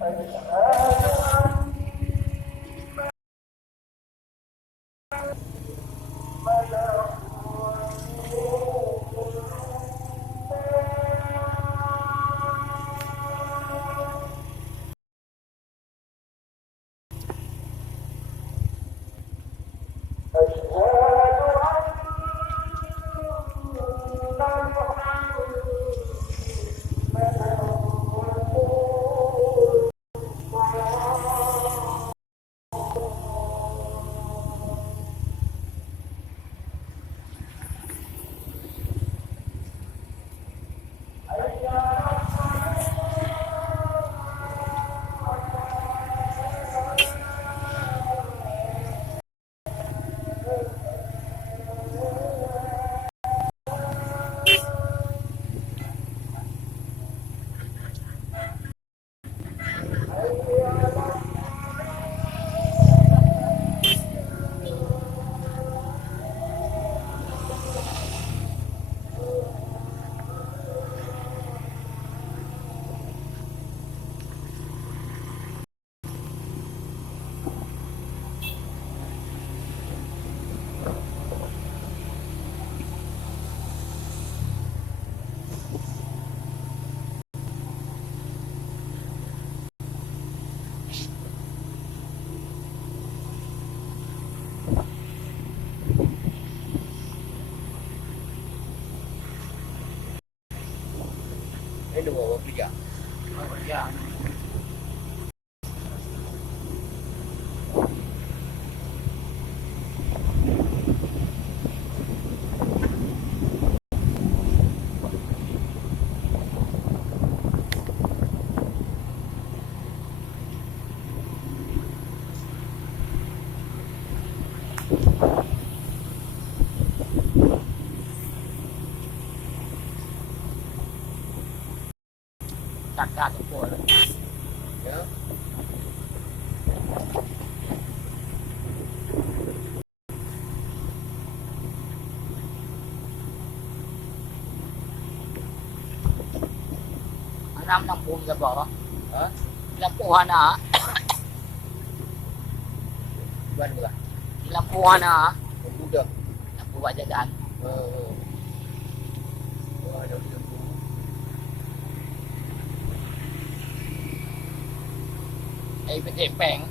Ini dua orang tiga. Ya. Tak tempur. Ya. Anak lampu berapa? Ha? Lampu hana. Bukan berapa? Lampu hana. Lampu dah. Lampu buat jalan. Ada lampu. Petik peng.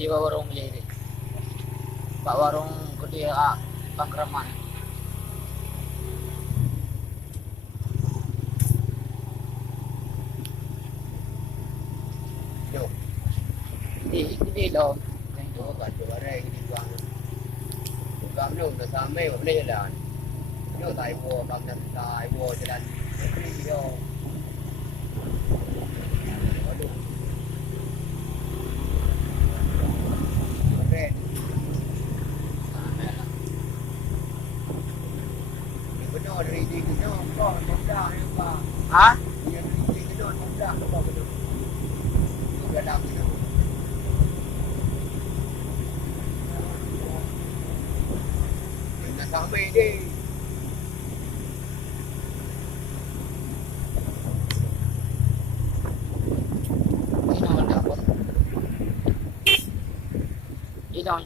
Di warung liri. Pak warung gede Pangkraman. Yo. Gede dong. Itu kan coba reng di buang. Bukan lu udah sampai boleh jalan. Yo tai wo bang dan tai wo jalan. Ini yo. Aduh. Keren. Benar dari di kita kau mudah ni pak. Hah? Yang di kita mudah tu kau betul. Sudah dah kita. Kita sampai ni. Ini dah pun. Ini dah.